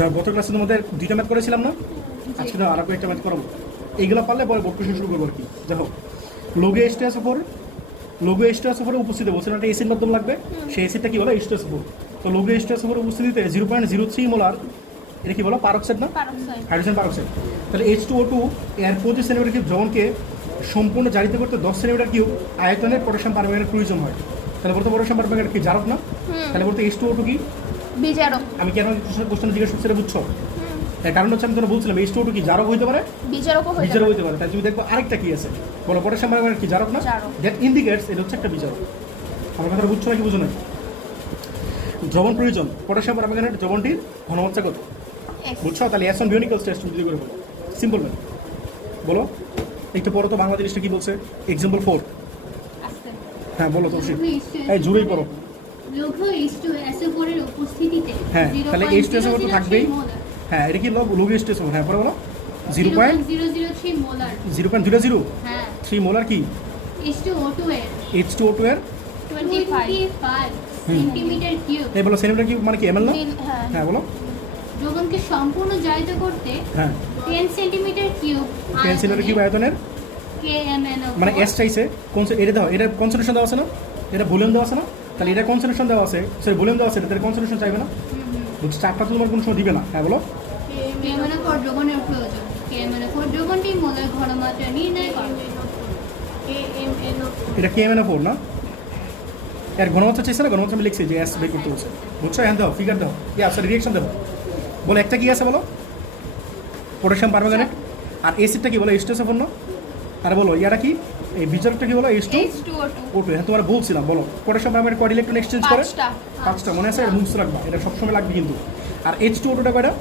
ধর গত ক্লাসের মধ্যে দুইটা ম্যাথ করেছিলাম না, আজকে ধর আরো একটা ম্যাথ করাবো। এইগুলো পারলে পরে বোর্ড কোশ্চেন শুরু করবো আর কি। দেখো লোগো এস টু এস ওপর, লোগো এস টু এস ওপরে উপস্থিতি বলছিলাম একটা এসির মাধ্যম লাগবে, সেই এসিটা কি বলো এস টু এস ওপর। তো লোগো এস টু এস ওপরে উপস্থিতিতে 0.03 মোলার, এটা কি বলো পারক্সাইড না, হাইড্রোজেন পারক্সাইড। তাহলে H2O2 এর 25 সেন্টিমিটার কিউব যৌগকে সম্পূর্ণ জারিত করতে 10 সেন্টিমিটার কিউব আয়তনের পটাশিয়াম পারম্যাঙ্গানেট প্রয়োজন হয়। তাহলে বলতে পটাশিয়াম পারম্যাঙ্গানেট কি জারক না? তাহলে বলতে H2O2 কি বিজারক। আমি কেন কোশ্চেন জিজ্ঞাসা করছি বুঝছো? এর কারণ হচ্ছে আমি তোরা বলছিলাম H2O2 কি জারক হইতে পারে, বিজারক হইতে পারে। তাই তুমি দেখো আরেকটা কি আছে বলো পটাশিয়াম পারম্যাঙ্গানেট কি জারক না? দ্যাট ইন্ডিকেটস এটা হচ্ছে একটা বিজারক। আমার কথা বুঝছো নাকি বুঝো না? দ্রবণ প্রয়োজন পটাশিয়াম পারম্যাঙ্গানেট দ্রবণটির ঘনমাত্রা কত বুঝছো? তাহলে S1 বিয়নিকলস টেস্ট যদি করে বলো সিম্পল ম্যাথ বলো একটু পড়ো তো বাংলা জিনিসটা কি বলছে এক্সাম্পল 4। হ্যাঁ বলো তোমরা এই জুড়েই পড়ো। লৌহ H2SO4 এর উপস্থিতিতে হ্যাঁ তাহলে H2SO4 তো থাকবেই। হ্যাঁ এটা কি লৌহ H2SO4 হ্যাঁ পড়ো বলো 0.003 মোলার 0.00 হ্যাঁ 3 মোলার কি H2O2 এর H2O2 এর 25 সেন্টিমিটার কিউব। এই বলো সেন্টিমিটার কিউব মানে কি ml না? হ্যাঁ বলো যৌগনকে সম্পূর্ণ জারিত করতে হ্যাঁ 10 সেন্টিমিটার কিউব 10 সেন্টিমিটার কিউব আয়তনের KMnO মানে S চাইছে কোন এটা দাও, এটা কনসেন্ট্রেশন দেওয়া আছে না, এটা ভলিউম দেওয়া আছে না, তাহলে এটা কনসেন্ট্রেশন দেওয়া আছে, সরি ভলিউম দেওয়া আছে, তাহলে কনসেন্ট্রেশন চাইবে না? বুঝছি চারটা তো তোমার কোনো সময় দিবে না। হ্যাঁ বলো KMnO4 যৌগনের প্রয়োজন। KMnO4 যৌগনটি মোলের ঘনমাত্রা নির্ণয় করে। এটা KMnO4 না, এর ঘনমাত্রা চাইছে না, ঘনমাত্রা আমি লিখছি যে S বের করতে বলছে বুঝছো? হ্যাঁ দাও ফিগার দাও সরি রিঅ্যাকশন দেবো বলো একটা কি আছে বলো পটাশিয়াম পারম্যাঙ্গানেট আর এসিডটা কি বলো H2SO4 না? আর বলো ইয়াটা কি এই বিজারকটা কি বলো H2O2। হ্যাঁ তোমার বলছিলাম বলো পটাশিয়াম পারম্যাঙ্গানেট কয়টা ইলেকট্রন এক্সচেঞ্জ করে? 5টা মনে আছে? মুখস্থ রাখবা, এটা সবসময় লাগবে কিন্তু। আর H2O2টা কয়টা?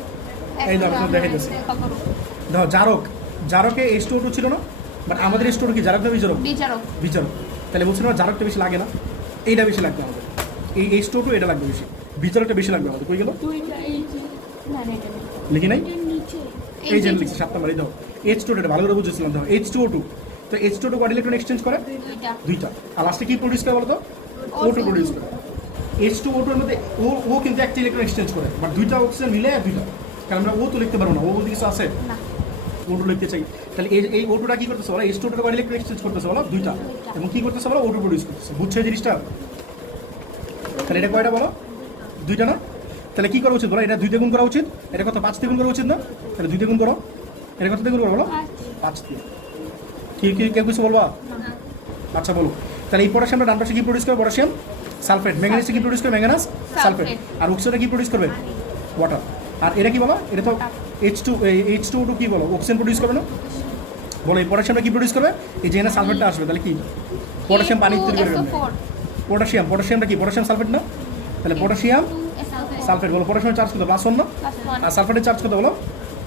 এই দাও আমি দেখাইতেছি। দেখো জারকে H2O2 ছিল না, বাট আমাদের H2O2 কি জারক না বিজারক? বিজারক। তাহলে বলছিলাম জারকটা বেশি লাগে না, এইটা বেশি লাগবে আমাদের, এই H2O2 এটা লাগবে বেশি, বিজারকটা বেশি লাগবে আমাদের। কই গেল লিখি নাই? এই যে লিখছি 7 নাম্বার। এই দাও H2O2 এটা ভালো করে বুঝেছিলাম। দেখো H2O2 তো H2O2 কয়টা ইলেকট্রন এক্সচেঞ্জ করে? দুইটা। আর লাস্টে কি প্রোডিউস করে বলো তো? O2 প্রোডিউস করে। H2O2 এর মধ্যে ও কিন্তু একটা ইলেকট্রন এক্সচেঞ্জ করে, বাট দুইটা অক্সিজেন মিলে দুইটা, কারণ আমরা ও তো লিখতে পারবো না, ও বলতে কিছু আছে না, O2 লিখতে চাই। তাহলে এই O2টা কি করতেছে বলো? H2O2 কয়টা ইলেকট্রন এক্সচেঞ্জ করতেছে বলো? দুইটা। এবং কি করতেছে বলো? O2 প্রোডিউস করতেছে। বুঝছো এই জিনিসটা? তাহলে এটা কয়টা বলো? দুইটা না? তাহলে কি করা উচিত বলো? এটা 2 দিয়ে গুণ করা উচিত, এটা কত 5 দিয়ে গুণ করা উচিত না? তাহলে 2 দিয়ে গুণ করো, এটা কত দিয়ে গুণ করো বলো? 5 দিয়ে। কি কেউ কিছু বলবা? আচ্ছা বলো। তাহলে এই পটাশিয়ামটা ডান পাশে কি প্রোডিউস করে? Potassium sulphate. ম্যাঙ্গানিজটা কি প্রোডিউস করে? Manganous sulphate. আর অক্সিজেনটা কি প্রোডিউস করবে? ওয়াটার। আর এটা কি বলো? এটা তো H2O2 কি বলো? অক্সিজেন প্রোডিউস করবে না? বলো এই পটাশিয়ামটা কি প্রোডিউস করবে? এই যে এখানে সালফেটটা আসবে, তাহলে কি পটাশিয়াম পানি তৈরি করবে। পটাশিয়ামটা কি পটাশিয়াম সালফেট না? তাহলে পটাশিয়াম সালফেট বলো। পটাশিয়ামের চার্জ কত? +1 না? আর সালফেটের চার্জ কত বলো?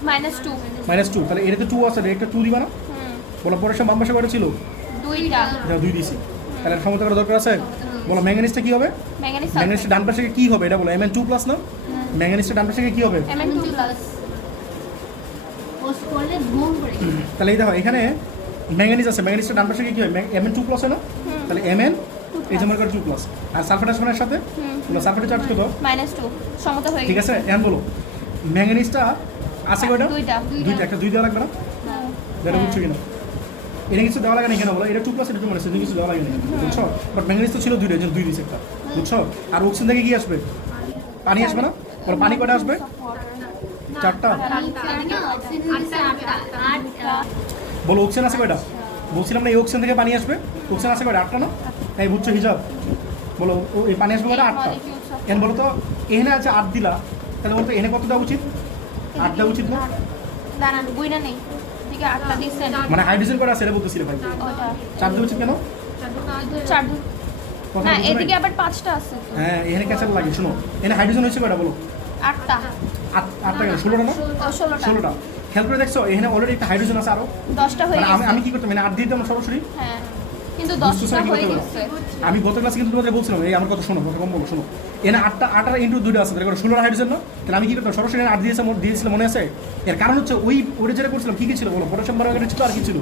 -2। তাহলে এটাতে 2 আছে, একটা 2 দিবা না? বলো পটাশিয়াম বাম পাশে কয়টা ছিল? 2 দিছি। তাহলে সমতা করা দরকার আছে। বলো ম্যাঙ্গানিজটা কি হবে? ম্যাঙ্গানিজটা ডান পাশে কি হবে? এটা বলো Mn2+ না? ম্যাঙ্গানিজটা ডান পাশে কি হবে? Mn2+। করলে ধুম করে। তাহলে এই দেখো এখানে ম্যাঙ্গানিজ আছে, ম্যাঙ্গানিজটা ডান পাশে কি হবে? Mn2+ না? তাহলে Mn এই যে মনে করো 2+। আর সালফেট আসবে এর সাথে? বলো সালফেটের চার্জ কত? -2 সমতা হয়ে গেছে। ঠিক আছে এখন বলো ম্যাঙ্গানিজটা আছে কয়টা? দুইটা। একটা 2 দেওয়া লাগবে না? এটা বুঝছো কিনা? এটা কিছু দেওয়া লাগে না কেন বলো? এটা 2+ এটা 2 মানে সেদিন কিছু দেওয়া লাগে না বুঝছো? বাট ম্যাঙ্গানিজ তো ছিল 2টা, 2 দিছে একটা বুঝছো? আর অক্সিজেন থেকে কি আসবে? পানি আসবে না? বলো পানি কয়টা আসবে? 4টা। বলো অক্সিজেন আছে কয়টা? বলছিলাম না এই অক্সিজেন থেকে পানি আসবে, অক্সিজেন আছে কয়টা? 8টা না? এই বুঝছো হিসাব? বলো এই পানি আসবে কয়টা? 8টা। এখন বলো তো এখানে আছে 8 দিলা, তাহলে বলতো এখানে কত দেওয়া উচিত? 8 দেওয়া উচিত না? দাঁড়ান বইনা নেই দিকে 8টা দিছেন, মানে হাইড্রোজেন কয়টা আছে এটা বলতেছিলে ভাই? ওটা 4 দেওয়া উচিত কেন? 4 কথা না, বুঝছো এদিকে নাই? আবার 5টা আছে। হ্যাঁ এখানে ক্যাচার লাগে শোনো, এখানে হাইড্রোজেন হয়েছে কয়টা বলো? 8টা 8টা কেন 16টা না? 16টা 16টা। খেয়াল করে দেখছো এখানে অলরেডি একটা হাইড্রোজেন আছে আরো। 10টা হয়ে মানে গেছে। আমি কি করতাম মানে 8 দিয়ে দিতাম সরাসরি। হ্যাঁ কিন্তু বুঝছো 10টা স্যার কি হয়ে করতে গেছে। আমি গত ক্লাসে কিন্তু তোমাদের বলছিলাম এই আমার কথা শোনো, কথা কম বলো শোনো। এখানে 8টা ইনটু 2টা আছে, তাহলে 16টা হাইড্রোজেন না? তাহলে আমি কি করতাম সরাসরি 8 দিয়েছিলাম মনে আছে? এর কারণ হচ্ছে ওই যেটা করছিলাম কি ছিল বলো? পটাশিয়াম পারম্যাঙ্গানেট ছিল আর কি ছিল?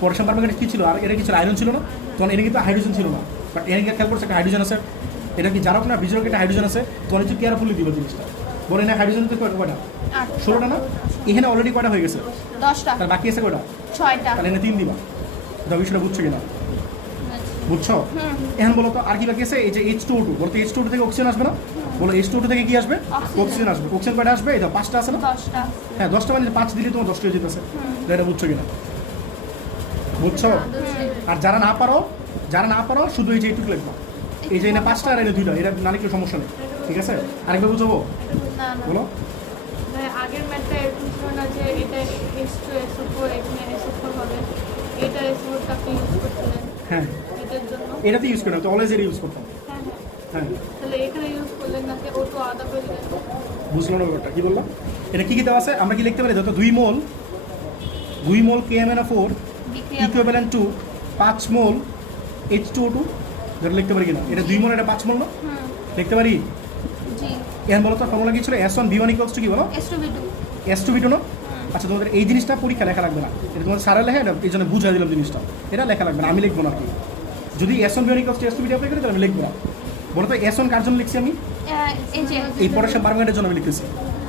পটাশিয়াম পারম্যাঙ্গানেট কি ছিল? আর এটা কি ছিল? আয়রন ছিল না? তখন এটা কিন্তু হাইড্রোজেন ছিল না, বাট এখানে খেয়াল করছে একটা হাইড্রোজেন আছে। এটা কি জারক না বিজারক? একটা হাইড্রোজেন আছে, তখন একটু কেয়ারফুলি দিল জিনিসটা। বলে না হাইড্রোজেন তো কয়টা? 16টা না? এখানে অলরেডি কয়টা হয়ে গেছে? 10টা, তার বাকি আছে কয়টা? 6টা। তাহলে এনে 3 দিবা। দাও, বিষয়টা বুঝছো কিনা? বুঝছো? হুম। এখন বলো তো আর কি বাকি আছে? এই যে H2O2, বলো তো H2O2 থেকে অক্সিজেন আসবে না? বলো H2O2 থেকে কি আসবে? অক্সিজেন আসবে। অক্সিজেন কয়টা আসবে? এটা 5টা আছে না? 10টা। হ্যাঁ, 10টা মানে 5 দিলে তোমার 10টা হয়ে যেতেছে। এটা বুঝছো কিনা? বুঝছো? আর যারা না পারো শুধু এই যে এইটুকু লিখবা। এই যে এনে 5টা আর এনে 2টা, এটা নালে কি সমস্যা নেই। ঠিক আছে? আরেকবার বুঝাবো? না না, বলো। ভাই আগের ম্যাথটা এরকম ছিল না যে এটা H2 SO4 এখানে SO4 হবে, এটা SO4টা আপনি ইউজ করছিলেন হ্যাঁ, এটার জন্য। এটাতে ইউজ করতাম, তো অলওয়েজ এটা ইউজ করতাম। হ্যাঁ হ্যাঁ, তাহলে এখানে ইউজ করলেন না যে O2 আলাদা করে দিলেন। বুঝলো না ব্যাপারটা? কি বললাম? এটা কি দেওয়া আছে? আমরা কি লিখতে পারি? যত 2 মোল KMnO4 বিক্রিয়া ইকুইভ্যালেন্ট টু 5 মোল H2O2, যেটা লিখতে পারি কিনা? এটা 2 মোল, এটা 5 মোল না? হুম, লিখতে পারি? জি। এখন বলো তো ফর্মুলা কি ছিল? S1V1 = কি বলো? S2V2। S2V2 না? আচ্ছা, তোমাদের এই জিনিসটা পরীক্ষা লেখা লাগবে না, এটা তোমাদের সারা লেখা, এটা এই জন্য বুঝাই দিলাম জিনিসটা। এটা লেখা লাগবে না, আমি লিখবো না আর কি। যদি S1V1 = S2V2 অ্যাপ্লাই করি তাহলে আমি লিখবো না। বলো তো S1 কার জন্য লিখছি আমি? এই যে এই পটাশিয়াম পারম্যাঙ্গানেটের জন্য আমি লিখতেছি।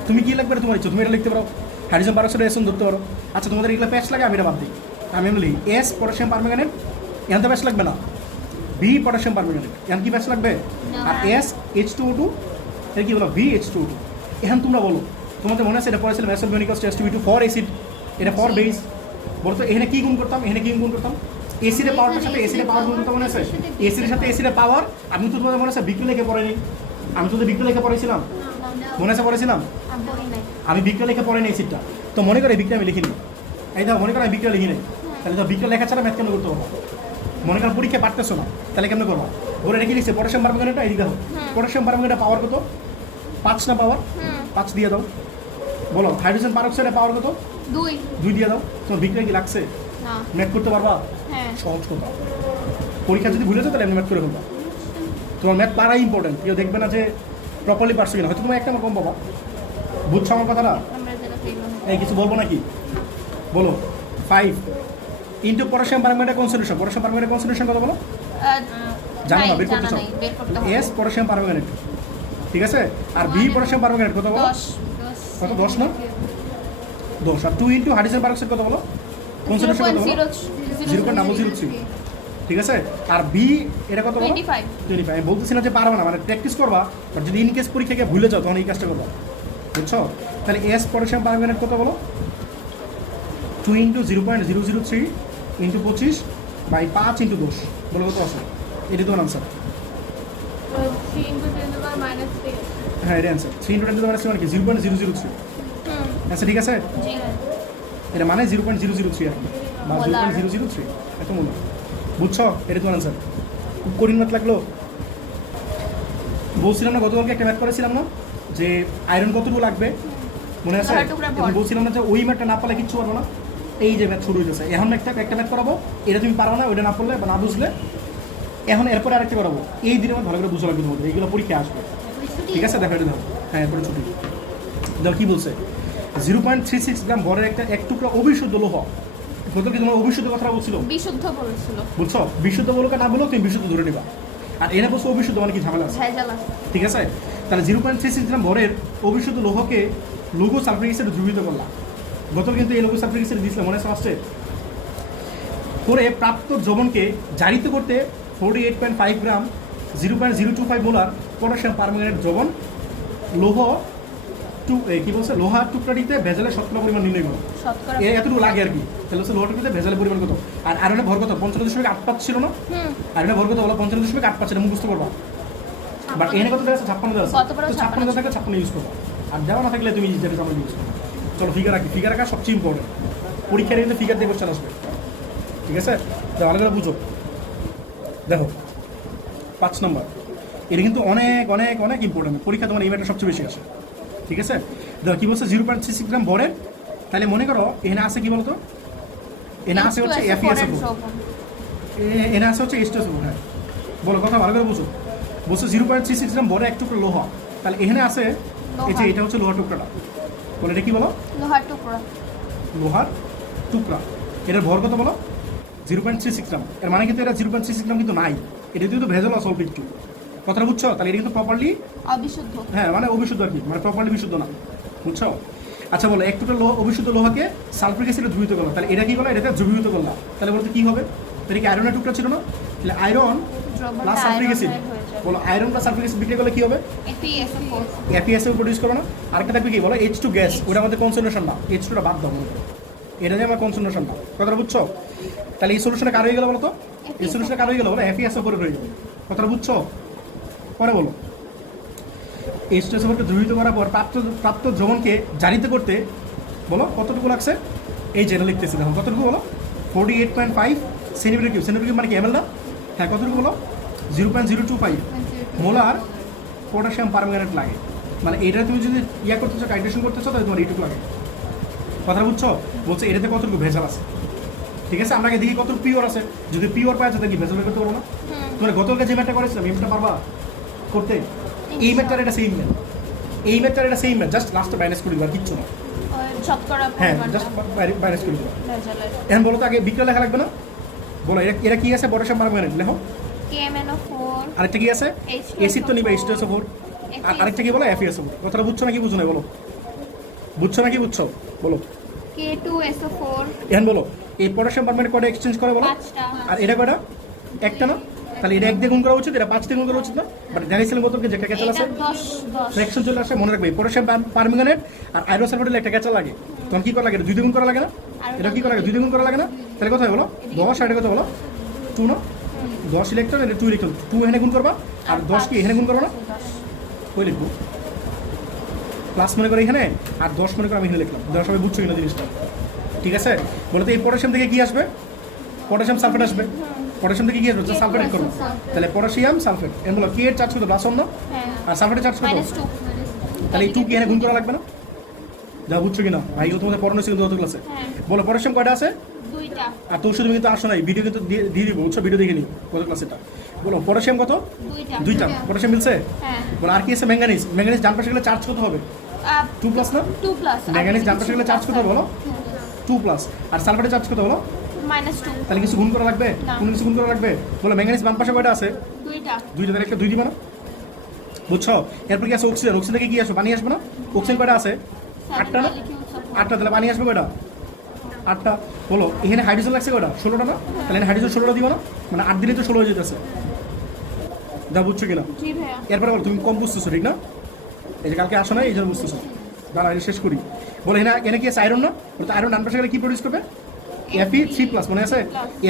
তুমি কি লিখবে তোমার ইচ্ছা, তুমি এটা লিখতে পারো, হাইড্রোজেন পারক্সাইড S1 ধরতে পারো। আচ্ছা, তোমাদের এগুলো প্যাচ লাগে, আমি এটা বাদ দিই। আমি বলি S পটাশিয়াম পারম্যাঙ্গানেট, এখন তো প্যাচ লাগবে না। B পটাশিয়াম পারম্যাঙ্গানেট, এখন কি প্যাচ লাগবে? আর S H2O2, এটা কি বলো? V H2O2। এখন তোমরা বলো, তোমাদের মনে আছে এটা পড়েছিলাম S1V1 = S2V2 ফর অ্যাসিড, এটা ফর বেস। বলো তো এখানে কি গুণ করতাম? এখানে কি গুণ করতাম? এসিডের পাওয়ারটার সাথে এসিডের পাওয়ার গুণ করতে মনে আছে? এসিডের সাথে এসিডের পাওয়ার। আমি তো তোমাদের মনে আছে বিক্রিয়া লেখে পড়াইনি? আমি তো বিক্রিয়া লেখে পড়াইছিলাম, মনে আছে পড়েছিলাম? আমি বলি নাই। আমি বিক্রিয়া লেখা পড়াইনি এসিডটা। তো মনে করো এই বিক্রিয়া আমি লিখিনি, এই দাও মনে করো আমি বিক্রিয়া লিখি নাই, তাহলে তো বিক্রিয়া লেখা ছাড়া ম্যাথ কেন করতে পারবো? মনে করো পরীক্ষা পারতেছো না, তাহলে কেমন করবো? বলে রেখে দিচ্ছে পটাশিয়াম পারম্যাঙ্গানেটটা, এই দেখো পটাশিয়াম পারম্যাঙ্গানেটের পাওয়ার কত? 5 না পাওয়ার? 5 দিয়ে দাও। বলো হাইড্রোজেন পারক্সাইডের পাওয়ার কত? 2 দিয়ে দাও। তোমার বিক্রিয়া কি লাগছে? না। ম্যাথ করতে পারবা? হ্যাঁ। সহজ কথা। পরীক্ষা যদি ভুলে যাও তাহলে এমনি ম্যাথ করে ফেলবা। তোমার ম্যাথ পারাই ইম্পর্টেন্ট, কেউ দেখবে না যে প্রপারলি পারছো কিনা। হয়তো তোমার একটা আমার কম পাবা। বুঝছো আমার কথাটা? আমরা যেটা পেলাম। এই কিছু বলবো নাকি? বলো। 5 ইন্টু পটাশিয়াম পারম্যাঙ্গানেটের কনসেন্ট্রেশন। পটাশিয়াম পারম্যাঙ্গানেটের কনসেন্ট্রেশন কত বলো? জানো না, বের করতে চাও? বের করতে হবে। এস পটাশিয়াম পারম্যাঙ্গানেট, ঠিক আছে? আর বি পটাশিয়াম পারম্যাঙ্গানেট কত বলো? 10। কত? 10 না? 10। আর 2 ইন্টু হাইড্রোজেন পারক্সাইড কত বলো? কনসেন্ট্রেশন কত বলো? 0.003। ঠিক আছে? আর বি এটা কত বলো? 25। 25। আমি বলতেছি না যে পারবা না, মানে প্র্যাকটিস করবা, বাট যদি ইন কেস পরীক্ষা গিয়ে ভুলে যাও তখন এই কাজটা করবা। বুঝছো? তাহলে এস পটাশিয়াম পারম্যাঙ্গানেট কত বলো? 2 ইন্টু 0.003 ইন্টু 25 বাই 5 ইন্টু 10, বলো কত আছে? এটি তোমার আনসার। 3 × 10⁻³ হ্যাঁ, এটা অ্যান্সার। 3 ইন্টু 10⁻³ মানে কি? 0.003। আচ্ছা, ঠিক আছে? জি। এটা মানে 0.003 আর কি, বা মোলার। 0.003 এত মনে। বুঝছো? এটা তোমার আনসার। খুব কঠিন ম্যাথ লাগলো? বলছিলাম না গতকালকে একটা ম্যাথ করেছিলাম না যে আয়রন কতটুকু লাগবে, মনে আছে? লোহার টুকরা ভর। আমি বলছিলাম না যে ওই ম্যাথটা না পারলে কিচ্ছু পারবো না। এই যে ম্যাথ শুরু হয়েছে, এখন একটা ম্যাথ করাবো, এটা তুমি পারো না, ওইটা না পড়লে বা না বুঝলে, এখন এরপরে আরেকটা করাবো। এই দিনে আমার ভালো করে বুঝা লাগবে তোমাদের, এইগুলো পরীক্ষা আসবে। ঠিক আছে? দেখো এটা দাও। হ্যাঁ, এরপরে ছুটি দাও। কি বলছে? 0.36 গ্রাম ভরের একটা এক টুকরা অবিশুদ্ধ লোহ। গতকাল কি তোমার অবিশুদ্ধ কথা বলছিল? বিশুদ্ধ বলেছিল। বুঝছো? বিশুদ্ধ বলো না বলো, তুমি বিশুদ্ধ ধরে নিবা। আর এনে বলছো অবিশুদ্ধ, মানে কি ঝামেলা আছে? ভেজাল আছে। ঠিক আছে? তাহলে 0.36 গ্রাম ভরের অবিশুদ্ধ লোহকে লঘু সালফারিক অ্যাসিডে ধ্রুবীত করলাম। গতকাল কিন্তু এই লঘু সালফারিক অ্যাসিড দিয়েছিলাম, মনে আছে ফার্স্টে? করে প্রাপ্ত দ্রবণকে জারিত করতে 48.5 গ্রাম 0.025 মোলার পটাশিয়াম পারম্যাঙ্গানেট দ্রবণ কি বলছে? লোহার টুকরাটিতে ভেজালের শতকরা পরিমাণ নির্ণয় করো। শতকরা। এতটুকু লাগে আর কি। তাহলে হচ্ছে লোহার টুকরাতে ভেজালের পরিমাণ কত? আর আয়রনের ভর কত? 55.85 ছিল না? আয়রনের ভর কত বলো? 55.85। এটা মুখস্থ করবা। বাট এখানে কত দেওয়া আছে? 56 দেওয়া আছে। কত বড়? 56 দেওয়া থাকলে 56 ইউজ করবা। আর দেওয়া না থাকলে তুমি যেটা আমরা ইউজ করবা। চলো ফিগার রাখি। ফিগার রাখা সবচেয়ে ইম্পর্টেন্ট। পরীক্ষার কিন্তু ফিগার দিয়ে কোশ্চেন আসবে। ঠিক আছে? ভালো করে বুঝো। দেখো 5 নম্বর, এটা কিন্তু অনেক অনেক অনেক ইম্পর্টেন্ট। পরীক্ষা তোমার এই ম্যাটার সবচেয়ে বেশি আসে। ঠিক আছে? দেখো কি বলছে? 0.36 গ্রাম ভরে। তাহলে মনে করো এখানে আছে কি বলতো? এখানে আছে হচ্ছে FeSO4, এখানে আছে হচ্ছে H2SO4। হ্যাঁ, বলো কথা ভালো করে বুঝো। বলছে 0.36 গ্রাম ভরে এক টুকরা লোহা। তাহলে এখানে আছে এই যে এটা হচ্ছে লোহার টুকরাটা। বলে এটা কি বলো? লোহার টুকরা। লোহার টুকরা। এটার ভর কত বলো? 0.36 গ্রাম। এর মানে কিন্তু এটা 0.36 গ্রাম কিন্তু নাই, এটা কিন্তু ভেজাল আছে অল্প একটু। কথাটা বুঝছো? তাহলে এটা কিন্তু প্রপারলি অবিশুদ্ধ। হ্যাঁ মানে অবিশুদ্ধ আর কি, মানে প্রপারলি বিশুদ্ধ না, বুঝছো? আচ্ছা বলো, এক টুকরা অবিশুদ্ধ লোহাকে সালফারিক অ্যাসিডে দ্রবীভূত করলাম, তাহলে এটা কি করলাম, এটাতে দ্রবীভূত করলাম, তাহলে বলতে কি হবে? তাহলে কি আয়রনের টুকরা ছিল না? তাহলে আয়রন প্লাস সালফারিক অ্যাসিড, বলো আয়রন প্লাস সালফারিক অ্যাসিড বিক্রিয়া করলে কি হবে? FeSO4 FeSO প্রডিউস করো না? আরেকটা থাকবে কি বলো, H2 গ্যাস, ওটা আমাদের কনসেন্ট্রেশন না, H2টা বাদ দাও মনে করো, এটা দিয়ে আমার কনসেন্ট্রেশন না, কথাটা বুঝছো? তাহলে এই সলিউশনে কার হয়ে গেল বলো তো? এই সলিউশনে কার হয়ে গেল বলো? FeSO4 হয়ে গেল, কথাটা বুঝছো? পরে বলো, H2SO4 কে দ্রবীভূত করার পর প্রাপ্ত দ্রবণকে জারিত করতে বলো কতটুকু লাগছে? এই যেটা লিখতেছি দেখো, কতটুকু বলো? 48.5 সেন্টিমিটার কিউব, সেন্টিমিটার কিউব মানে কি এমএল না? হ্যাঁ, কতটুকু বলো? 0.025 মোলার পটাশিয়াম পারম্যাঙ্গানেট লাগে, মানে এটা তুমি যদি ইয়া করতে চাও, কাইটেশন করতে চাও, তাহলে তোমার এইটুকু লাগে, কথা বুঝছো? বলছে এটাতে কতটুকু ভেজাল আছে, ঠিক আছে? আমরা আগে দেখি কতটুকু পিওর আছে, যদি পিওর পাওয়া যায় তাহলে কি ভেজাল বের করতে পারবো না? তোমরা গতকালকে যে ম্যাটটা করেছিলাম, এই ম্যাটটা পারবা করতে? এই ম্যাটটার এটা সেম ম্যাট, এই ম্যাটটার এটা সেম ম্যাট, জাস্ট লাস্টে ব্যালেন্স করে দিবা, কিচ্ছু না। শতকরা হ্যাঁ, পরিমাণটা জাস্ট ব্যালেন্স করে দিবা। ভেজালের। এখন বলো তো আগে বিক্রিয়া লেখা লাগবে না? বলো এরা কি আছে? পটাশিয়াম পারম্যাঙ্গানেট লেখো। KMNO4 আরেকটা কি আছে? এসিড তো নিবা, H2SO4। আর আরেকটা কি বলো? FeSO4। কথাটা বুঝছো নাকি বুঝো না বলো? বুঝছো নাকি বুঝছো বলো? K2SO4 এখন বলো এই পটাশিয়াম পারম্যাঙ্গানেট কয়টা এক্সচেঞ্জ করে বলো? 5টা। আর এটা কয়টা? একটা না? তাহলে এটা 1 দিয়ে গুণ করা উচিত, এটা 5 দিয়ে গুণ করা উচিত না? বাট জানিয়েছিলাম গতকালকে যে একটা ক্যাচাল আছে, এটা 10 ফ্র্যাকশন চলে আসে, মনে রাখবে পটাশিয়াম পারম্যাঙ্গানেট আর আয়রন সালফেটের একটা ক্যাচাল লাগে, তখন কি করা লাগে? 2 দিয়ে গুণ করা লাগে না? এটা কি করা লাগে? 2 দিয়ে গুণ করা লাগে না? তাহলে কথা বলো 10 আর এটা কত বলো? 2 না? 10 ইলেকট্রন, এটা 2 ইলেকট্রন, 2 এখানে গুণ করবা আর 10 কি এখানে গুণ করবো না? ওই লিখবো প্লাস মনে করে এখানে, আর 10 মনে করে আমি এখানে লিখলাম, 10 সবাই বুঝছো কিনা জিনিসটা? ঠিক আছে? বলো তো এই পটাশিয়াম থেকে কি আসবে? পটাশিয়াম সালফেট আসবে। পটাশিয়াম থেকে কি আসবে? সালফেট করবো, তাহলে পটাশিয়াম সালফেট। এর বলো কি এর চার্জ কত? প্লাস 1 না? হ্যাঁ আর সালফেটের চার্জ কত? -2 তাহলে এই 2 কি এখানে গুণ করা লাগবে না? যা বুঝছো কিনা ভাইগুলো তোমাদের পড়ানো ছিল গত ক্লাসে। হ্যাঁ বলো পটাশিয়াম কয়টা আছে? 2টা আর তোর শুধু কিন্তু আসো নাই, ভিডিও কিন্তু দিয়ে দিব, বুঝছো? ভিডিও দেখে নিও গত ক্লাসেটা। বলো পটাশিয়াম কত? 2টা পটাশিয়াম মিলছে। হ্যাঁ বলো আর কি আছে? ম্যাঙ্গানিজ। ম্যাঙ্গানিজ ডান পাশে গেলে চার্জ কত হবে? 2 প্লাস না? 2 প্লাস ম্যাঙ্গানিজ ডান পাশে গেলে চার্জ কত হবে বলো? 2 প্লাস। আর সালফেটের চার্জ কত বলো? -2 তাহলে কিছু গুণ করা লাগবে? না। কোনো কিছু গুণ করা লাগবে? বলো ম্যাঙ্গানিজ বাম পাশে কয়টা আছে? 2টা 2টা, তাহলে একটা 2 দিবা না? বুঝছো? এরপর কি আছে? অক্সিজেন। অক্সিজেন থেকে কি আসবে? পানি আসবে না? অক্সিজেন কয়টা আছে? 8টা না? 8টা, তাহলে পানি আসবে কয়টা? 8টা। বলো এখানে হাইড্রোজেন লাগছে কয়টা? 16টা না? তাহলে এখানে হাইড্রোজেন 16টা দিবা না? মানে 8 দিলে তো 16 হয়ে যেতেছে, যা বুঝছো কিনা? জি ভাইয়া এরপরে বলো তুমি কম বুঝতেছো, ঠিক না? এই যে কালকে আসো না, এই জন্য বুঝতেছো। দাঁড়া এটা শেষ করি। বলো এখানে কি আছে? আয়রন না? বলো তো আয়রন ডান পাশে গেলে কি প্রডিউস করবে? Fe3+, মনে আছে?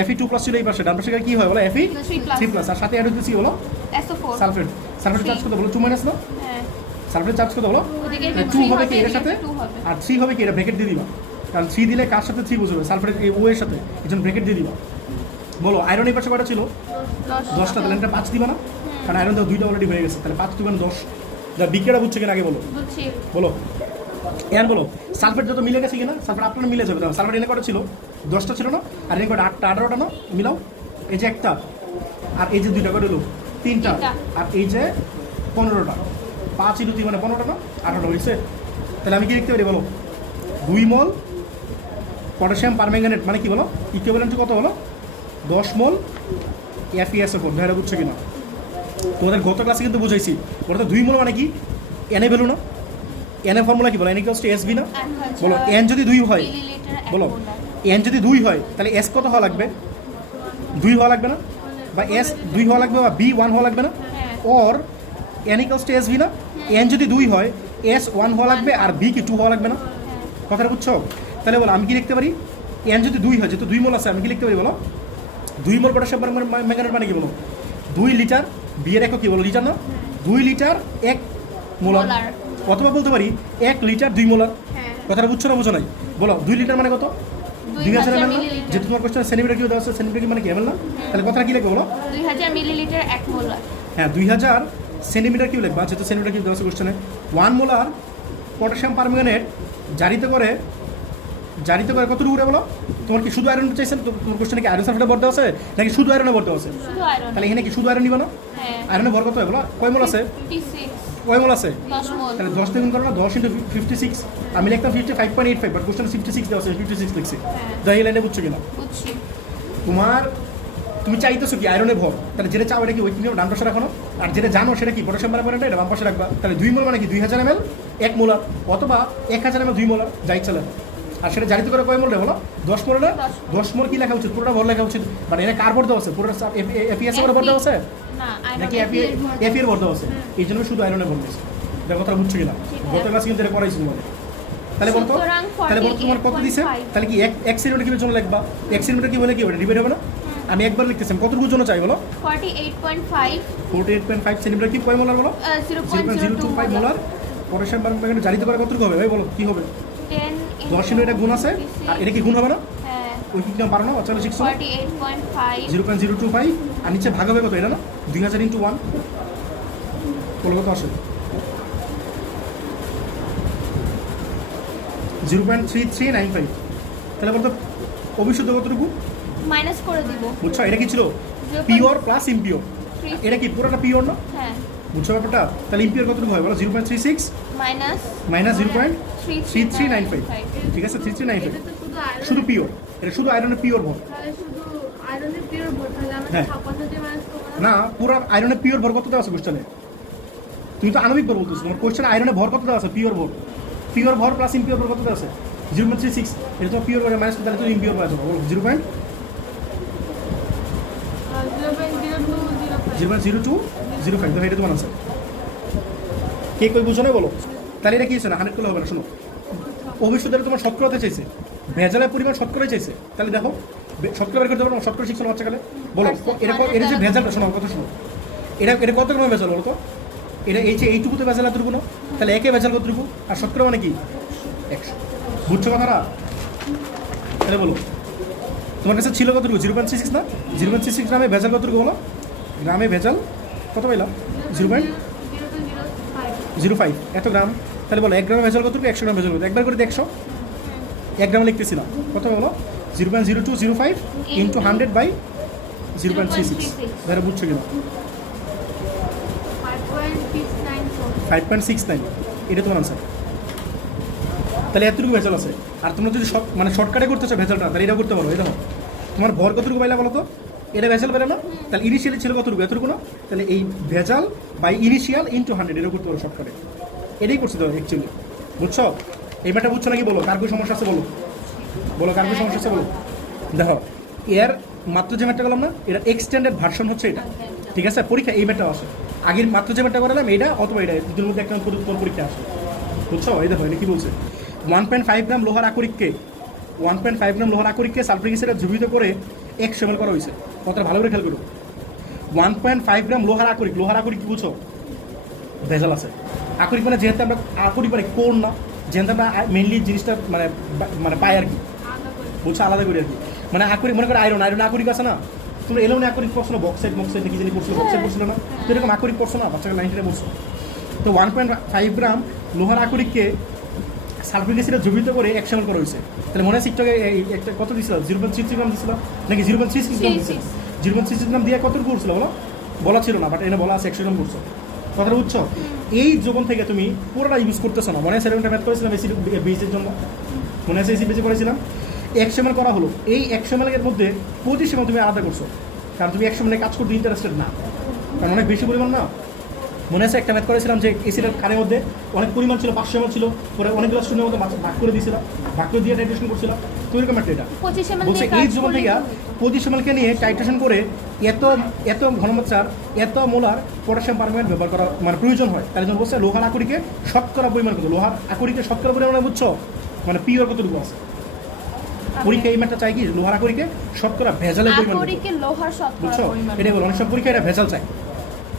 Fe2+ ছিল এই পাশে, ডান পাশে গেলে কি হয় বলো? Fe3+, আর সাথে অ্যাড হচ্ছে কি বলো? SO4 sulphate. সালফেটের চার্জ কত বলো? 2 মাইনাস না? হ্যাঁ সালফেটের চার্জ কত বলো? ওদিকে 2 হবে কি এর সাথে? 2 হবে আর 3 হবে কি? এটা ব্র্যাকেট দিয়ে দিবা, কারণ 3 দিলে কার সাথে 3 বুঝবে? সালফেটের এই ও এর সাথে, এই জন্য ব্র্যাকেট দিয়ে দিবা। বলো আয়রন এই পাশে কয়টা ছিল? 10টা, তাহলে এটা 5 দিবা না? কারণ আয়রন তো 2টা অলরেডি হয়ে গেছে, তাহলে 5 দিবা 10। যা বিক্রিয়াটা বুঝছো কিনা আগে বলো? বুঝছি বলো এখন বলো সালফেট যত মিলে গেছে কিনা? সালফেট আপনার মিলে যাবে। সালফেট এনে কটা ছিল? 10টা ছিল না? আর এনে কটা? 8টা 18টা না? মিলাও। এই যে একটা, আর এই যে 2টা কটা হলো? 3টা, আর এই যে 15টা। 5 × 3 মানে 15টা না? 18টা হয়েছে। তাহলে আমি কি লিখতে পারি বলো? 2 মোল পটাশিয়াম পারম্যাঙ্গানেট মানে কি বলো? ইকুইভ্যালেন্ট টু কত বলো? 10 মোল FeSO4। ভাইরা বুঝছো কিনা? তোমাদের গত ক্লাসে কিন্তু বুঝাইছি। বলো তো 2 মোল মানে কি? এনে ভ্যালু না? এন এর ফর্মুলা কি বলো? n = SB না? বলো n যদি 2 হয়, বলো n যদি 2 হয় তাহলে s কত হওয়া লাগবে? 2 হওয়া লাগবে না? বা s 2 হওয়া লাগবে, বা b 1 হওয়া লাগবে না? অর n = SB না? n যদি 2 হয় s 1 হওয়া লাগবে, আর b কি 2 হওয়া লাগবে না? কথাটা বুঝছো? তাহলে বলো আমি কি লিখতে পারি? n যদি 2 হয়, যেহেতু 2 মোল আছে, আমি কি লিখতে পারি বলো? 2 মোল পটাশিয়াম ম্যাঙ্গানেট মানে কি বলো? 2 লিটার, b এর একক কি বলো? লিটার না? 2 লিটার 1 মোলার। অথবা বলতে পারি 1 লিটার 2 মোলার। কথাটা বুঝছো না বুঝো নাই? বলো 2 লিটার মানে কত? 2000 ml না? যেহেতু তোমার কোশ্চেন সেন্টিমিটার কিউ দেওয়া আছে, সেন্টিমিটার মানে কি ml না? তাহলে কথাটা কি লিখবে বলো? 2000 মিলিলিটার 1 মোলার। হ্যাঁ 2000 সেন্টিমিটার কিউ লিখবা, যেহেতু সেন্টিমিটার কিউ দেওয়া আছে কোশ্চেনে। 1 মোলার পটাশিয়াম পারম্যাঙ্গানেট জারিত করে কতটুকু করে বলো? তোমার কি শুধু আয়রন চাইছেন? তোমার কোশ্চেনে কি আয়রন সালফেটে ভর দেওয়া আছে নাকি শুধু আয়রনে ভর দেওয়া আছে? শুধু আয়রন। তাহলে এখানে কি শুধু আয়রন নিবা না? হ্যাঁ আয়রনে ভর কত হয় বলো? কয় মোল আছে? 56 কয় মোল আছে? 10 মোল। তাহলে 10 দিয়ে গুণ করো না? 10 × 56। আমি লিখতাম 55.85, বাট কোশ্চেন 56 দেওয়া আছে, 56 লিখছি। হ্যাঁ তাই এই লাইনে বুঝছো কিনা? বুঝছি তোমার তুমি চাইতেছো কি আয়রনের ভর, তাহলে যেটা চাও এটা কি ওই তুমি ডান পাশে রাখো না, আর যেটা জানো সেটা কি পটাশিয়াম পারম্যাঙ্গানেট এটা বাম পাশে রাখবা। তাহলে 2 মোল মানে কি 2000 ml 1 মোলার, অথবা 1000 ml 2 মোলার, যা ইচ্ছা লেখো। আর সেটা জারিত করে কয় মোল রে বলো? 10 মোল না? 10 মোল কি লেখা উচিত? পুরোটা ভর লেখা উচিত। মানে এটা কার ভর দেওয়া আছে? পুরোটা এফিএস এর ভর দেওয়া আছে না নাকি আয়রন এফি এর ভর দেওয়া আছে? এই জন্য শুধু আয়রনের ভর দিয়েছে। এটা কথা বুঝছো কিনা? গত ক্লাসে কিন্তু এটা পড়াইছি তোমাদের। তাহলে বলতো, সুতরাং তাহলে বলতো তোমার কত দিছে? 48.5 তাহলে কি এক সেন্টিমিটার কিভাবে জন্য লিখবা? 1 সেন্টিমিটার কি বলে কি ওটা ডিভাইড হবে না? আমি একবার লিখতেছি, কতটুকু জন্য চাই বলো? 48.5 48.5 সেন্টিমিটার কি কয় মোলার বলো? 0.025 মোলার। পটাশিয়াম পারম্যাঙ্গানেট জারিত করে কতটুকু হবে ভাই বলো? কি হবে? 10 10 এর এটা গুণ আছে, আর এটা কি গুণ হবে না? হ্যাঁ ওই কি নাম পারো না? চলো শিখছো 48.5 0.025, আর নিচে ভাগ হবে কত? এটা না 2000 × 1 বলো কত আসে? 0.3395। তাহলে বলতো অবিশুদ্ধ কতটুকু? মাইনাস করে দিব বুঝছো? এটা কি ছিল? Pure plus impure. এটা কি পুরোটা পিওর না? হ্যাঁ বুঝছো ব্যাপারটা? তাহলে ইমপিওর কতটুকু হয় বলো? 0.36 মাইনাস মাইনাস 0.3395। ঠিক আছে, 3395 এটা তো শুধু আয়রন, শুধু পিওর। এটা শুধু আয়রনের পিওর ভর তাহলে শুধু আয়রনের পিওর ভর, তাহলে আমরা হ্যাঁ। 56 দিয়ে মাইনাস করবো না? না, পুরো আয়রনের পিওর ভর কত দেওয়া আছে কোশ্চেনে? তুমি তো আণবিক ভর বলতেছো, তোমার কোশ্চেনে আয়রনের ভর কত দেওয়া আছে? পিওর ভর। পিওর ভর প্লাস ইমপিওর ভর কত দেওয়া আছে? 0.36। এটা তো পিওর ভরে মাইনাস করতে তাহলে তো ইমপিওর পাওয়া যাবে। বলো 0.02025। 0.0205 দেখো এটা তোমার আছে। কে কই বুঝো না বলো? তাহলে এটা কি হচ্ছে না 100 করলে হবে না। শোনো, অবিশুদ্ধ তোমার শতকরাতে চাইছে, ভেজালের পরিমাণ শতকরাই চাইছে। তাহলে দেখো শতকরা বের করতে পারো? শতকরা শিখছো না বাচ্চাকালে? বলো এটা যে ভেজালটা, শোনো কথা শোনো, এটা কত গ্রাম ভেজাল বলো তো? এটা এইটুকুতে ভেজাল এতটুকু না? তাহলে একে ভেজাল কতটুকু? আর শতকরা মানে কি 100। বুঝছো কথাটা? তাহলে বলো তোমার কাছে ছিল কতটুকু? 0.36 না? 0.36 গ্রামে ভেজাল কতটুকু বলো? গ্রামে ভেজাল কত পাইলাম? 0.05 এত গ্রাম। তাহলে বলো 1 গ্রামে ভেজাল কতটুকু? 100 গ্রাম ভেজাল কত? একবার করে 100 1 গ্রামে লিখতেছিলাম কত বলো? 0.0205 ইন্টু 100 বাই 0.36। ধরে বুঝছো কিনা? 5.694 5.69 এটা তোমার আনসার। তাহলে এতটুকু ভেজাল আছে। আর তোমরা যদি মানে শর্টকাটে করতে চাও ভেজালটা, তাহলে এটা করতে পারো। এই দেখো তোমার ভর কতটুকু পাইলা বলো তো? এটা ভেজাল পেলে না? তাহলে ইনিশিয়ালি ছিল কতটুকু? এতটুকু না? তাহলে এই ভেজাল বাই ইনিশিয়াল ইন্টু 100 এটা করতে পারো শর্টকাটে। এটাই করছি তো অ্যাকচুয়ালি। বুঝছো? এই ম্যাটার বুঝছো নাকি বলো? কার কোনো সমস্যা আছে বলো? বলো কার কোনো সমস্যা আছে বলো? দেখো এর মাত্র যে ম্যাটটা করলাম না, এটা এক্সটেন্ডেড ভার্সন হচ্ছে এটা। ঠিক আছে, পরীক্ষা এই ম্যাটটা আসে। আগের মাত্র যে ম্যাটটা করালাম এটা অথবা এটা দুটোর মধ্যে একটা তোর পরীক্ষা আসে। বুঝছো? এই দেখো এটা কি বলছে? 1.5 গ্রাম লোহার আকরিককে 1.5 গ্রাম লোহার আকরিককে সালফারিক অ্যাসিডে দ্রবীভূত করে 100 ml করা হয়েছে। কথাটা ভালো করে খেয়াল করো। 1.5 গ্রাম লোহার আকরিক কি বুঝছো? ভেজাল আছে। আকরিক মানে যেহেতু আমরা আকরিক মানে কোন না, যেহেতু আমরা মেনলি জিনিসটা মানে পাই আর কি, বুঝছো? আলাদা করি আর কি। মানে আকরিক মনে করো আয়রন আকরিক আছে না? তুমি এলো না আকরিক পড়ছো না? বক্সাইড নাকি জানি পড়ছো? বক্সাইড পড়ছিল না? তো এরকম আকরিক পড়ছো না? বাচ্চাকে 90 পড়ছো। তো 1.5 গ্রাম লোহার আকরিককে সালফারিক অ্যাসিডে দ্রবীভূত করে 100 ml করা হয়েছে। তাহলে মনে আছে একটু একটা কত দিছিল? 0.33 গ্রাম দিছিল নাকি 0.36 গ্রাম দিছিল? 0.36 গ্রাম দিয়ে কতটুকু করছিল বলো? বলা ছিল না, বাট এনে বলা আছে 100 গ্রাম করছো। কথাটা বুঝছো? এই যোগন থেকে তুমি পুরোটা ইউজ করতেছো না। মনে আছে এরকমটা ম্যাথ করেছিলাম এসিড বেসের জন্য? মনে আছে এসিড বেসে করেছিলাম? 100 ml করা হলো। এই 100 ml এর মধ্যে 25 ml তুমি আলাদা করছো, কারণ তুমি 100 ml কাজ করতে ইন্টারেস্টেড না, কারণ অনেক বেশি পরিমাণ না। মনে আছে একটা ম্যাথ করেছিলাম যে এসিডের খানের মধ্যে অনেক পরিমাণ ছিল, 500 ml ছিল, পরে অনেকগুলো স্টুডেন্টের মধ্যে ভাগ করে দিয়েছিলাম, ভাগ করে দিয়ে টাইট্রেশন করছিলাম। তো এরকম একটা এটা 25 ml বলছে এই জীবন থেকে 25 ml কে নিয়ে টাইট্রেশন করে এত ঘনমাত্রার এত মোলার পটাশিয়াম পারম্যাঙ্গানেট ব্যবহার করা মানে প্রয়োজন হয়। তার জন্য বলছে লোহার আকরিকে শতকরা পরিমাণ কত? লোহার আকরিকে শতকরা পরিমাণ বুঝছো? মানে পিওর কতটুকু আছে? পরীক্ষা এই ম্যাটটা চাই কি লোহার আকরিকে শতকরা ভেজালের পরিমাণ কত? আকরিকে লোহার শতকরা বুঝছো? পরিমাণ এটা বলো অনেক সব পরীক্ষা এটা ভেজাল চাই।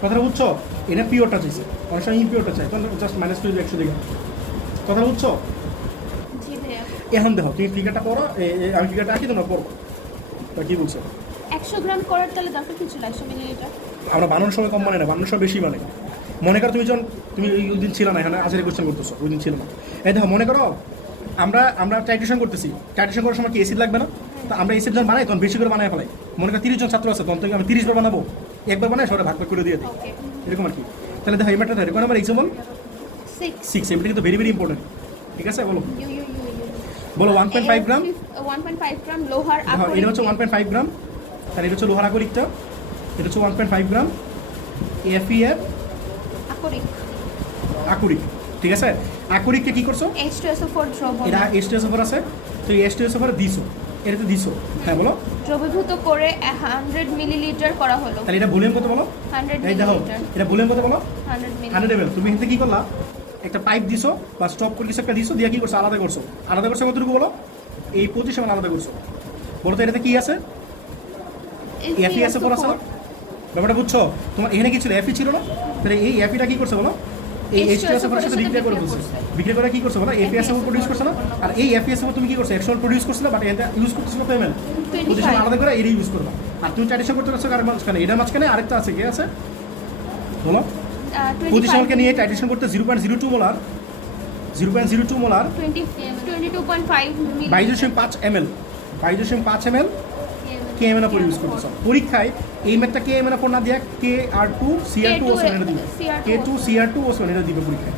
কথাটা বুঝছো? এটা পিওরটা চাইছে, অনেক সময় ইমপিওরটা চাই, তখন জাস্ট মাইনাস করে 100 দিকে। কথা বুঝছো? জি ভাইয়া। এখন দেখো তুমি ফিগারটা পড়ো, আমি ফিগারটা আঁকি তোমরা পড়ো। তা কি বলছো? 100 গ্রাম করার তাহলে দরকার কি ছিল? 100 মিলিলিটার। আমরা বানানোর সময় কম মানে না, বানানোর সময় বেশি মানে। মনে করো তুমি যখন তুমি ওই দিন ছিল না এখানে, আজের কোয়েশ্চেন করতেছো, ওই দিন ছিল না। এই দেখো মনে করো আমরা টাইট্রেশন করতেছি, টাইট্রেশন করার সময় কি অ্যাসিড লাগবে না? তো আমরা অ্যাসিড যখন বানাই তখন বেশি করে বানায় ফেলাই। মনে করো 30 জন ছাত্র আছে, তখন থেকে আমি 30 বার বানাবো, একবার বানাই সবাই ভাগ ভাগ করে দিয়ে দিই, ওকে এরকম আর কি। তাহলে দেখো এই ম্যাটটা দেখো আমার এক্সাম্পল 6 6, এটা কিন্তু ভেরি ভেরি ইম্পর্টেন্ট। ঠিক আছে বলো ইউ বলো 1.5 গ্রাম 1.5 গ্রাম লোহার এটা হচ্ছে আকরিক 1.5 গ্রাম তাহলে এটা হচ্ছে লোহার আকরিকটা, এটা হচ্ছে 1.5 গ্রাম Fe এর আকরিক আকরিক, ঠিক আছে। আকরিককে কি করছো, H2SO4 দ্রবণ এটা H2SO4 আছে, তো এই H2SO4 দিছো, এটাতে দিছো, হ্যাঁ বলো। দ্রবীভূত করে 100 মিলিলিটার করা হলো। তাহলে এটা ভলিউম কত বলো, 100 এই দেখো মিলিলিটার। এটা ভলিউম কত বলো, 100 মিলি 100 ml। তুমি এখান থেকে কি করলা, একটা পাইপ দিছো বা স্টপ করে কিছু একটা দিছো, দিয়ে কি করছো, আলাদা করছো। আলাদা করছো কতটুকু বলো, এই 25 ml আলাদা করছো। বলো তো এটাতে কি আছে, FeSO4 আছে না? ব্যাপারটা বুঝছো? তোমার এখানে কি ছিল, Fe ছিল না? তাহলে এই Feটা কি করছে বলো, এই H2SO4 এর সাথে বিক্রিয়া করে ফেলছে। বিক্রিয়া করে কি করছে বলো, FeSO4 প্রডিউস করছে না? আর এই FeSO4 তুমি কি করছো, 100 প্রডিউস করছো না, বাট এটা ইউজ করতেছো কত ml? 25 আলাদা করে এটা ইউজ করবা। আর তুমি টাইটেশন করতে পারছো কার মাঝখানে, এটার মাঝখানে আরেকটা আছে, কি আছে বলো? 25 ml কে নিয়ে টাইটেশন করতে 0.02 মোলার 0.02 মোলার 22.5 মিলি 22.5 ml 22.5 ml KMnO4 ইউজ করতেছ। পরীক্ষায় এই ম্যাথটা KMnO4 না দিয়া K2CR2O7 এটা দিবে, K2CR2O7 এটা দিবে পরীক্ষায়,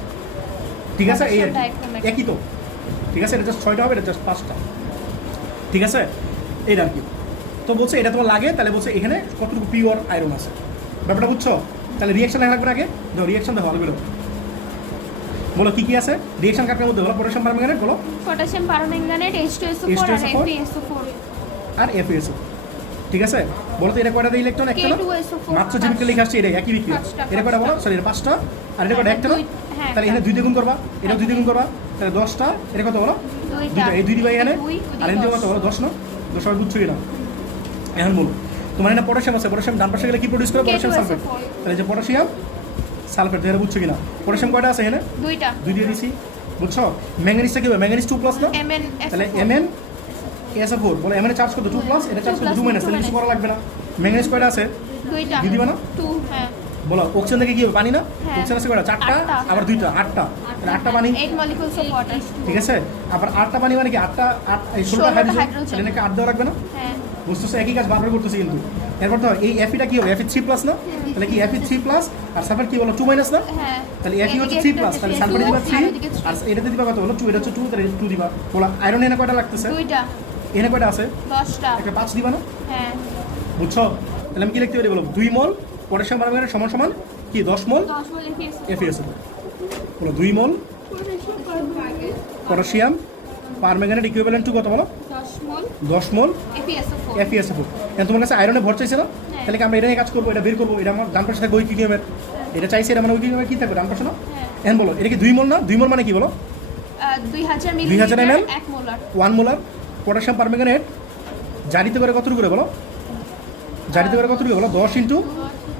ঠিক আছে। এই আর কি। একই তো, ঠিক আছে। এটা জাস্ট 6টা হবে, এটা জাস্ট 5টা, ঠিক আছে। এইটা আর কি। তো বলছে এটা তোমার লাগে, তাহলে বলছে এখানে কতটুকু পিওর আয়রন আছে, ব্যাপারটা বুঝছো? তাহলে রিঅ্যাকশন লেখা লাগবে আগে, দেখো রিঅ্যাকশন দেখো ভালো করে বলো কি কি আছে রিঅ্যাকশন কাটার মধ্যে, বলো পটাশিয়াম পারম্যাঙ্গানেট, বলো পটাশিয়াম পারম্যাঙ্গানেট H2SO4 আর FeSO4 আর FeSO, ঠিক আছে। বলো তো এটা কয়টা দেয় ইলেকট্রন, একটা না? K2SO4 মাত্র যে বিক্রিয়া লেখা আসছে এটা একই বিক্রিয়া, 5টা, এটা কয়টা বলো, সরি এটা 5টা, আর এটা কয়টা, একটা না? হ্যাঁ, তাহলে এখানে 2 দিয়ে গুণ করবা, এটা 2 দিয়ে গুণ করবা, তাহলে 10টা, এটা কত বলো, 2টা, এই 2 দিবা এখানে, আর এখানে কত বলো, 10 না? 10 আর বুঝছো কিনা এখন বলো। তোমার এখানে পটাশিয়াম আছে, পটাশিয়াম ডান পাশে গেলে কি প্রডিউস করে, পটাশিয়াম সালফেট। K2SO4 তাহলে যে পটাশিয়াম সালফেট, এটা বুঝছো কিনা? পটাশিয়াম কয়টা আছে এখানে, 2টা 2 দিয়ে দিছি, বুঝছো। ম্যাঙ্গানিজটা কি হবে, ম্যাঙ্গানিজ 2+ না? তাহলে MnSO4, বলো Mn চার্জ কত, 2+, এটা চার্জ কত 2-, তাহলে কিছু করা লাগবে না। ম্যাঙ্গানিজ কয়টা আছে, 2টা দিয়ে দিবা না? 2 হ্যাঁ বলো অক্সিজেন থেকে কি হবে, পানি না? হ্যাঁ। অক্সিজেন আছে কয়টা, 4টা, 8টা। আবার 2টা, 8টা, তাহলে 8টা পানি, 8 molecules of water ঠিক আছে। আবার 8টা পানি মানে কি, 8টা 16টা 16টা হাইড্রোজেন, হাইড্রোজেন। তাহলে এটাকে 8 দেওয়া লাগবে না? হ্যাঁ বুঝতেছো, একই কাজ বারবার করতেছি কিন্তু। এরপর তো এই Fe-টা কি হবে, Fe3+ না? তাহলে কি Fe3+, আর সালফার কি বলো 2- না? হ্যাঁ তাহলে Fe হচ্ছে 3+, তাহলে সালফার দিবা 3, আর এটাতে দিবা কত বলো 2, এটা হচ্ছে 2, তাহলে 2 দিবা। বলো আয়রন এনে কয়টা লাগতেছে, 2টা এনে কয়টা আছে, 10টা একটা 5 দিবা না? হ্যাঁ বুঝছো? তাহলে আমি কি লিখতে পারি বলো, 2 মোল পটাশিয়াম পারম্যাঙ্গানেট সমান সমান কি 10 মোল 10 মোল FeSO4। বলো 2 মোল পটাশিয়াম পারম্যাঙ্গানেট ইকুইভ্যালেন্ট টু কত বলো, 10 মোল 10 মোল FeSO4 FeSO4। এখন তোমার কাছে আয়রনে ভর চাইছে না? তাহলে কি আমরা এটা নিয়ে কাজ করবো, এটা বের করবো, এটা আমার ডান পাশে থাকবে ওই কিউমের, এটা চাইছে, এটা মানে ওই কিউমের কি থাকবে ডান পাশে না? হ্যাঁ এখন বলো এটা কি 2 মোল না? 2 মোল মানে কি বলো, 2000 2000 millilitre ml 1 molar 1 molar potassium permanganate জারিতে করে কতটুকু করে বলো, জারিতে করে কতটুকু বলো, 10 ইন্টু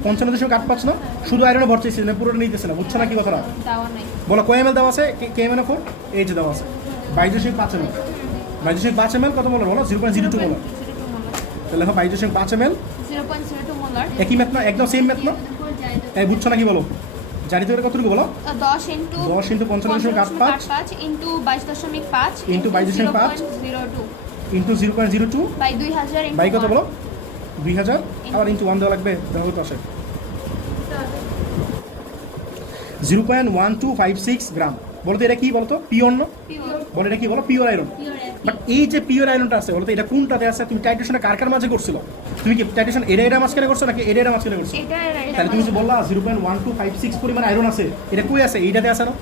55.85 না? শুধু আয়রনে ভর চাইছে না, পুরোটা নিতেছে না, বুঝছো না কি কথাটা? দেওয়া নাই বলো কয় ml দেওয়া আছে, KMnO4 এই যে দেওয়া আছে 22.5 ml, 22.5 ml কত মোলার বলো, 0.02 মোলার। 02 মোলার তাহলে দেখো 22.5 ml 0.02 মোলার একই ম্যাথ না, একদম সেম ম্যাথ না? এই বুঝছো না কি বলো, জারিতে করে কতটুকু বলো, 10 into 10 into 55.85 into 22.5 into 22.5 0.02 into 0.02 by 2000 into by কত বলো, 2000, আবার ইন্টু 1 দেওয়া লাগবে, দেখো তো আসে 0.1256 গ্রাম। বলো তো এটা কি বলতো, পিওর না? পিওর বলো এটা কি বলো, পিওর আয়রন। বাট এই যে পিওর আয়রনটা আছে, বলতো এটা কোনটাতে আছে, তুমি টাইট্রেশনটা কার কার মাঝে করছিল, তুমি কি টাইট্রেশন এটা মাঝখানে করছো নাকি এটা মাঝখানে করছো? এটা তাহলে তুমি যে বললা 0.1256 পরিমাণ আয়রন আছে, এটা কই আছে, এইটাতে আছে না?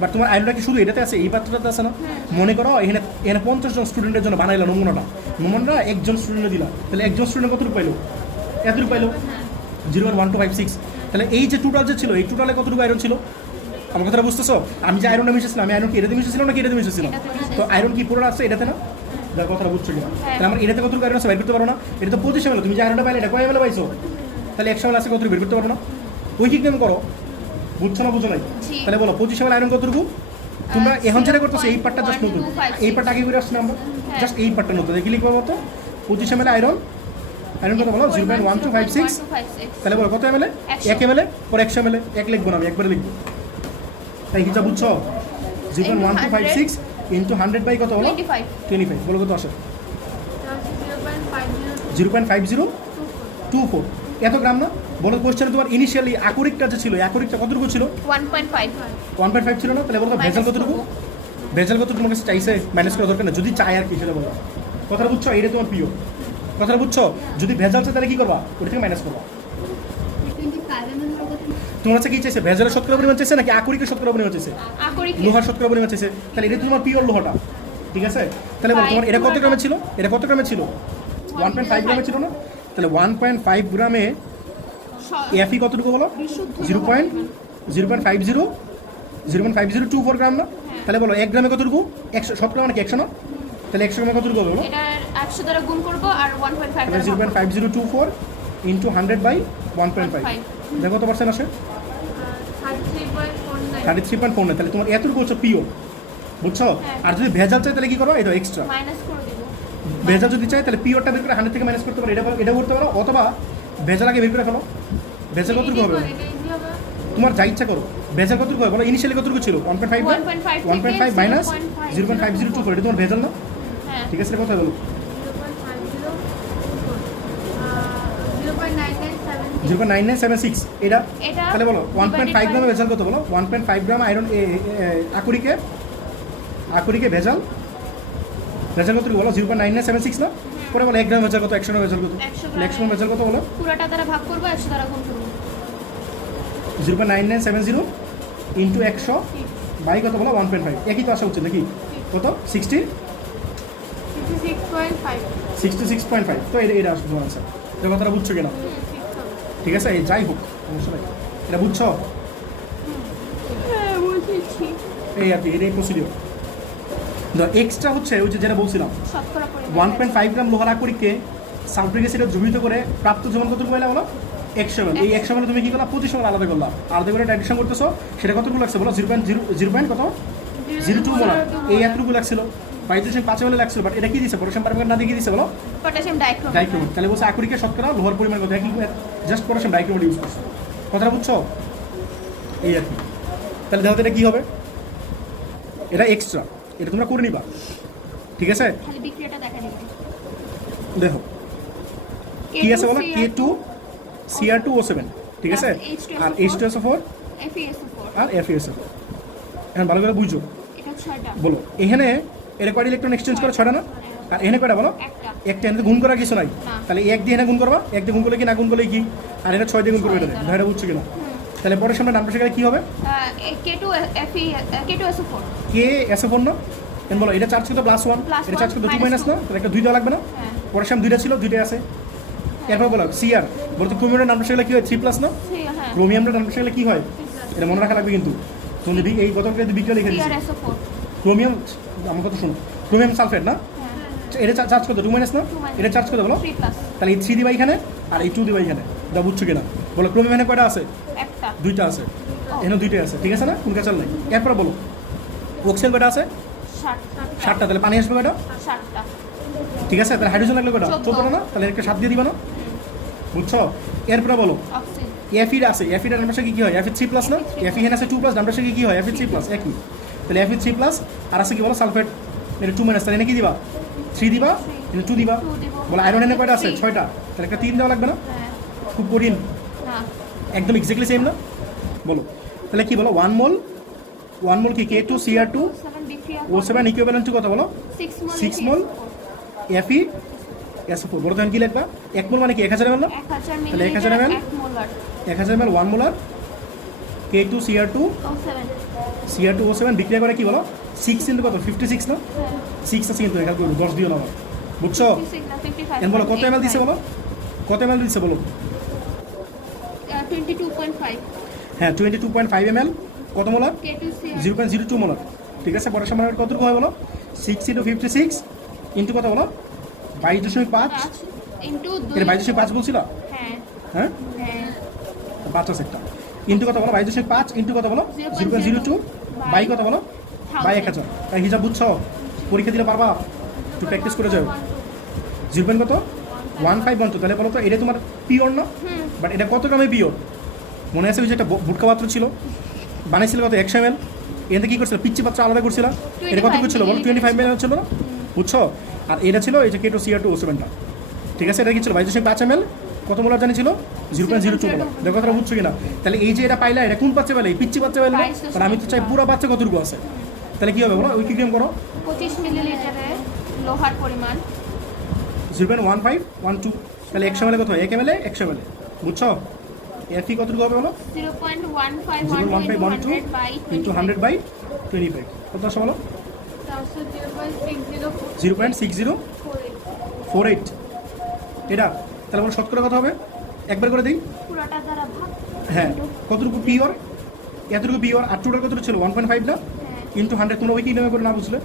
বাট তোমার আয়রনটা কি শুধু এটাতে আছে, এই পাত্রটাতে আছে না? মনে করো এখানে 50 জন স্টুডেন্টের জন্য বানাইলো নমুনাটা একজন স্টুডেন্টে দিলা, তাহলে একজন স্টুডেন্ট কতটুকু পাইলো, এতটুকু পাইলো 0.1256। তাহলে এই যে টোটাল যে ছিল, এই টোটালে কতটুকু আয়রন ছিল, আমার কথাটা বুঝতেছো? আমি যে আয়রনটা মিশেছিলাম, আমি আয়রন কি এটাতে মিশেছিলাম নাকি এটাতে মিশেছিলাম? তো আয়রন কি পুরো আছে এটাতে না? যার কথাটা বুঝছো কিনা? তাহলে আমার এটাতে কতটুকু আয়রন আছে বের করতে পারো না? এটা তো 25 ml, তুমি যে আয়রনটা পাইলে এটা কয় ml পাইছো, তাহলে 100 ml আছে কতটুকু বের করতে পারো না? ওই কি কেমন করো, বুঝছো না বুঝো নাই? তাহলে বলো 25 ml আয়রন কতটুকু, তোমরা এখন যেটা করতেছো এই পার্টটা জাস্ট নতুন, এই পার্টটা আগে করে আসছি না আমরা, জাস্ট এই পার্টটা নতুন, দেখি লিখবো মতো 25 ml আয়রন কত বলো 0.1256, তাহলে বলো কত ml, 1 ml পর 100 ml, এক লিখবো না আমি একবারে লিখবো, তাই হিসাব বুঝছো? 0.1256 ইন্টু 100 বাই কত বলো 25, বলো কত আসে 0.5024, এত গ্রাম না? বলো কোশ্চেনে তোমার ইনিশিয়ালি আকরিকটা যে ছিল, আকরিকটা কতটুকু ছিল, 1.5 ছিল না? তাহলে বলো ভেজাল কতটুকু, ভেজাল কত তোমার কাছে চাইছে, ম্যানেজ করা দরকার না, যদি চাই আর কি সেটা বলো, কথাটা বুঝছো? এটা তোমার প্রিয় কথাটা বুঝছো? যদি ভেজাল চাই তাহলে কি করবা? ওটা থেকে মাইনাস করবা। 25 ml এর কথা তোমার কাছে কি চাইছে? ভেজালের শতকরা পরিমাণ চাইছে নাকি আকরিকের শতকরা পরিমাণ চাইছে? আকরিক লোহার শতকরা পরিমাণ চাইছে। তাহলে এটা তোমার পিওর লোহাটা, ঠিক আছে? তাহলে বলো তোমার এটা কত গ্রামে ছিল? এটা কত গ্রামে ছিল? 1.5 গ্রামে ছিল না? তাহলে 1.5 গ্রামে এফি কতটুকু বলো? 0.5024 গ্রাম না? তাহলে বলো 1 গ্রামে কতটুকু? 100 শতকরা মানে কি 100 না? তাহলে 100 গ্রামে কতটুকু হবে বলো? এটার 100 দ্বারা গুণ করব আর 1.5 তাহলে দ্বারা ভাগ করব। 0.5024 ইন্টু 100/1.5 দেখো কত পার্সেন্ট আসে? 33.49 33.49। তাহলে তোমার এতটুকু হচ্ছে পিওর, বুঝছো? হ্যাঁ। আর যদি ভেজাল চাই তাহলে কি করো? এটা এক্সট্রা। মাইনাস করে দেব। ভেজাল যদি চাই তাহলে পিওরটা বের করে 100 থেকে মাইনাস করতে পারো, এটা করতে পারো, অথবা ভেজাল আগে বের করে ফেলো। ভেজাল কতটুকু হবে? এটা ইজি হবে। তোমার যা ইচ্ছা করো। ভেজাল কতটুকু হবে বলো? ইনিশিয়ালি কতটুকু ছিল? 1.5 না? 1.5 1.5 মাইনাস 0.5 0.5024, এটা তোমার ভেজাল না? হ্যাঁ। ঠিক আছে, এটা কথা বলো। 0.50 0.9976 এটা। এটা তাহলে বলো 1.5 divided গ্রামে by- ভেজাল কত বলো? 1.5 গ্রাম আয়রন আকরিকে ভেজাল কতটুকু বলো? 0.9976 না? পরে বলো 1 গ্রাম ভেজাল কত? 100 গ্রাম ভেজাল কত? 100 100 গ্রাম ভেজাল কত বলো? পুরাটা দ্বারা ভাগ করব, 100 দ্বারা গুণ করব। 0.9970 ইন্টু 100 বাই কত বলো? 1.5। একই তো আসা উচিত নাকি? কত? 66.5 66.5। তো এটা আসবে তোমার আনসার। এটা কথাটা বুঝছো কিনা? ঠিক আছে, এই যাই হোক সমস্যা নাই। এটা বুঝছো? হ্যাঁ, বুঝেছি। এই আর কি, এটাই প্রসিডিওর। এক্সট্রা হচ্ছে ওই যে যেটা বলছিলাম, শতকরা পরিমাণ 1.5 গ্রাম লোহার আকরিককে সালফ্রিক অ্যাসিডে দ্রবীভূত করে প্রাপ্ত যৌগন কতটুকু পাইলা বলো? 100 ml। এই 100 ml তুমি কি করলা? 25 ml আলাদা করলা, আলাদা করে ডাইরেকশন করতেছো। সেটা কতটুকু লাগছে বলো? 0.02 মোলার। এই এতটুকু লাগছিল, 5.5 ml লাগছিল। বাট এটা কি দিছে? পটাশিয়াম পারম্যাঙ্গানেট না দিয়ে কি দিছে বলো? Potassium dichromate. ডাইক্রোমেট। তাহলে বলছে আকরিকের শতকরা লোহার পরিমাণ কত? একই, জাস্ট পটাশিয়াম ডাইক্রোমেট ইউজ করছে। কথাটা বুঝছো? এই আর কি। তাহলে দেখো তো এটা কি হবে? এটা এক্সট্রা, এটা তোমরা করে নিবা, ঠিক আছে? খালি বিক্রিয়াটা দেখা দিবে। দেখো কি আছে বলো? K2 Cr2O7, ঠিক আছে? আর H2SO4 FeSO4 আর FeSO4। এখন ভালো করে বুঝো, এটা 6টা। বলো এখানে এর কয়টা ইলেকট্রন এক্সচেঞ্জ করে? 6টা না? আর এখানে কয়টা বলো? একটা। একটা। এখানে গুণ করা কিছু নাই। না। তাহলে 1 দিয়ে এখানে গুণ করবা, 1 দিয়ে গুণ করলে কি, না গুণ করলে কি? আর এটা 6 দিয়ে গুণ করবে, এটা ছয় ধরে বুঝছো কিনা? তাহলে পরের সামনে নামটা সেখানে কি হবে? K2 K2SO4 KSO4 না? এখন বলো এটা চার্জ করতে +1, Plus এটা চার্জ করতে 2 minus মাইনাস না? 2 তাহলে একটা 2 দেওয়া লাগবে না? হ্যাঁ। পরের সামনে 2টা ছিল, 2টাই আছে। এরপর বলো Cr, বলতে ক্রোমিয়ামের নামটা সেখানে কি হয়? 3+ না? হ্যাঁ। ক্রোমিয়ামটা নামটা সেখানে কি হয়? এটা মনে রাখা লাগবে কিন্তু। তুমি যদি এই গতকালকে যদি বিক্রিয়া লিখে দিচ্ছি, CrSO4 ক্রোমিয়াম, আমার কথা শোনো, ক্রোমিয়াম সালফেট না? হ্যাঁ। এটা চার্জ করতে 2 মাইনাস না? 2 minus। এটা চার্জ করতে বলো। 3+। তাহলে এই 3 দিবা এখানে আর এই 2 দিবা এখানে। এটা বুঝছো কিনা? বলো ক্রোমিয়াম এখানে কয়টা আছে? একটা। 2টা আছে। এখানে 2টাই আছে, ঠিক আছে না? কোন কাচাল নাই। এরপর বলো অক্সিজেন কয়টা আছে? 7টা। তাহলে পানি আসবে কয়টা? 7টা। ঠিক আছে, তাহলে হাইড্রোজেন লাগবে কয়টা? 14 14টা না? তাহলে একটা 7 দিয়ে দিবা না? বুঝছো? এরপরে বলো অক্সিজেন এফিড আছে, এফিডের নাম্বার সাথে কি হয়? Fe3+ না? এফি এখানে আছে 2+, নাম্বার সাথে কি হয়? Fe3+, একই। তাহলে Fe3+ আর আছে কি বলো? সালফেট, এটা 2 মাইনাস। তাহলে এনে কি দিবা? 3 দিবা, এনে 2 দিবা। 2 দিব। বলো আয়রন এনে কয়টা আছে? 3 6টা। তাহলে একটা 3 দেওয়া লাগবে না? হ্যাঁ। খুব কঠিন, না। একদম এক্স্যাক্টলি সেম না? বলো তাহলে কি বলো? 1 মোল কি? K2 Cr2O7 বিক্রিয়া ইকুইভ্যালেন্ট টু কত বলো? 6 মোল 6 মোল FeSO4। বলো তখন কি লিখবা? 1 মোল মানে কি? 1000 ml না? 1000 তাহলে 1000 millilitre ml 1 molar 1000 ml 1 molar K2 Cr2O7 বিক্রিয়া করে কি বলো? 6 ইন্টু কত? 56 না? 6 আছে কিন্তু এখানে 10 দিও না আমার, বুঝছো? 55 এখন বলো কত ml দিছে বলো? কত ml দিছে বলো? 22.5 হ্যাঁ 22.5 ml। কত মোলার? K2 0.02 molar. ঠিক আছে, পরের সময় কতটুকু হয় বলো? 6 ইন্টু 56 ইন্টু কত বলো? 22.5। ইনটু 2 এটা 22.5 বলছিল? হ্যাঁ হ্যাঁ, হ্যাঁ 5 আছে একটা। ইন্টু কত বলো? 22.5 ইন্টু কত বলো? 0.02 বাই কত বলো? বাই 1000। তাই হিসাব বুঝছো? পরীক্ষা দিলে পারবা? একটু প্র্যাকটিস করে যাও। 0. কত? 1512। তাহলে বলো তো এটা তোমার পিওর না? বাট এটা কত গ্রামে পিওর? মনে আছে ওই যে একটা ভুটকা পাত্র ছিল, বানিয়েছিল কত? 100 ml। এতে কি করছিল? পিচ্ছি পাত্র আলাদা করছিল। এটা কত ছিল বলো? 25 ml ছিল না? বুঝছো? আর এটা ছিল এই যে K2 Cr2O7টা, ঠিক আছে? এটা কি ছিল? 22.5 ml। কত মোলার জানি ছিল? 0.02 মোলার। দেখো কথাটা বুঝছো কিনা? তাহলে এই যে এটা পাইলা, এটা কোন বাচ্চা পাইলে? এই পিচ্ছি বাচ্চা পাইলে? কারণ আমি তো চাই পুরো বাচ্চা কতটুকু আছে। তাহলে কি হবে বলো? উইকিগ্রাম করো। 25 মিলিলিটারে লোহার পরিমাণ 0.1512 তাহলে 100 ml কত হয় 1 ml 100 ml বুঝছো এফি কতটুকু হবে বলো 0.1512 ইন্টু 100 বাই 25 কত আসে বলো 0.6048 এটা তাহলে বলো শতকরা কত হবে একবার করে দিই পুরোটা দ্বারা ভাগ হ্যাঁ কতটুকু পিওর এতটুকু পিওর আর টোটাল কতটুকু ছিল 1.5 না হ্যাঁ ইন্টু 100 তোমরা ওই কি নেমে করে না বুঝলে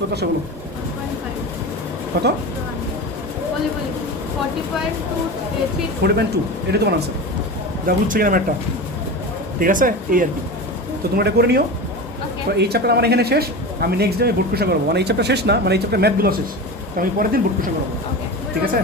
কত আসে বলো 1.5 কত বলি 40.2 40.2 এটা তোমার আনসার যা বুঝছো কিনা ম্যাটটা ঠিক আছে এই আর কি তো তোমরা এটা করে নিও ওকে তো এই চ্যাপ্টার আমার এখানে শেষ আমি নেক্সট ডে বোর্ড কুশন করবো মানে এই চ্যাপ্টার শেষ না মানে এই চ্যাপ্টার ম্যাথগুলো শেষ তো আমি পরের দিন বোর্ড কুশন করবো ওকে ঠিক আছে